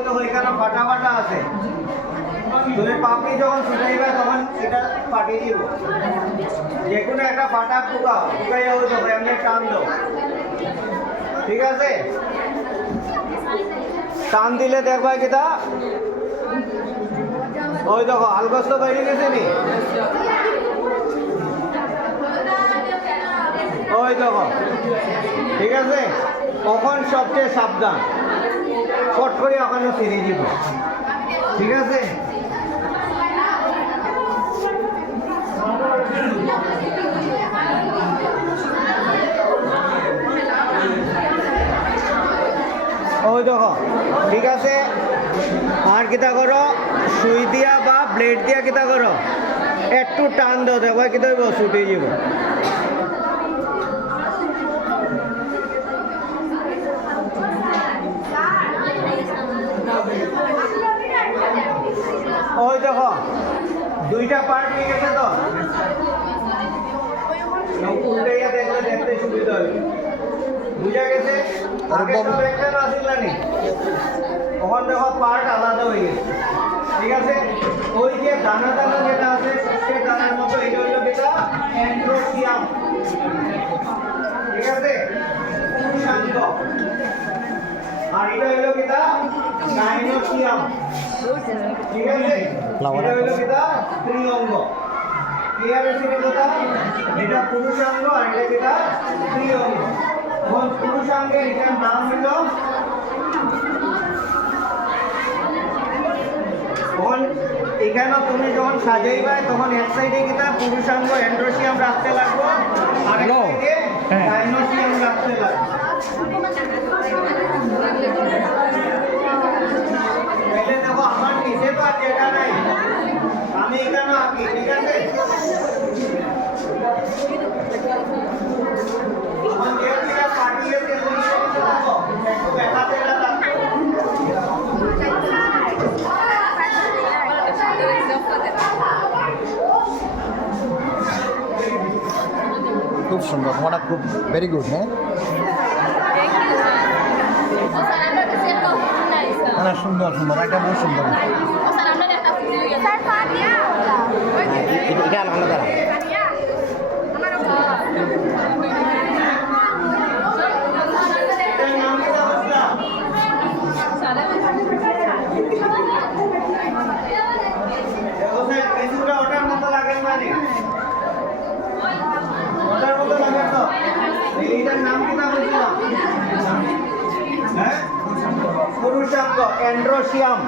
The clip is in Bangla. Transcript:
ওই তো ওইখানে ফাটা ফাটা আছে তুমি পাপড়ি যখন ছুটাইবা তখন এটা ফাটিয়ে দিব যে কোনো একটা ফাটা টুকাও টুকাইয়া ওই তো এমনি টান দাও ঠিক আছে টান দিলে দেখবা কিটা ওই দেখো আলগস্ত বাইরে গেছে নি ওই দেখো ঠিক আছে তখন সবচেয়ে সাবধান ফট করে ওখানে ফিরে দিব ঠিক আছে ওই দেখো ঠিক আছে আর কিতা করো সুই দিয়া বা ব্লেড দিয়া কিতা করো একটু টান দাও দেখো কিতা হইব ছুটে যাব ওই দেখো দুইটা পার্ট হয়ে গেছে তো উল্টাইয়া দেখলে দেখতে সুবিধা হবে বুঝা গেছে আগে সব একটা আসিল না তখন দেখো পার্ট আলাদা হয়ে গেছে ঠিক আছে ওই যে দানা দানা যেটা আছে সে দানার মতো এটা হইল যেটা অ্যান্ড্রোসিয়াম ঠিক আছে পুরুষাঙ্গ আর এটা হইল যেটা গাইনোসিয়াম ঠিক আছে এটা হইল যেটা স্ত্রীঅঙ্গ ক্লিয়ার আছে কথা এটা পুরুষাঙ্গ আর এটা যেটা স্ত্রীঅঙ্গ তখন পুরুষাঙ্গের এটার নাম হইল তখন এখানে তুমি যখন সাজাইবা তখন এক সাইডে কিটা পুরুষাঙ্গ অ্যান্ড্রোসিয়াম রাখতে লাগবো আর এক সাইডে গাইনোসিয়াম রাখতে লাগবে তাহলে দেখো আমার নিচে তো আর যেটা নাই আমি এখানে আঁকি ঠিক আছে তখন যে কিটা পাঠিয়েছে ওই সাইডে দেখো একটু দেখাতে লাগবে খুব সুন্দর তোমাটা খুব ভেরি গুড হ্যাঁ না সুন্দর সুন্দর একটা বহুত সুন্দর এটা আলাদা ওটার মতো লাগে মানে ওটার মতো লাগে তো এইটার নাম কি নাম বলছিলাম হ্যাঁ পুরুষাঙ্গ অ্যান্ড্রোসিয়াম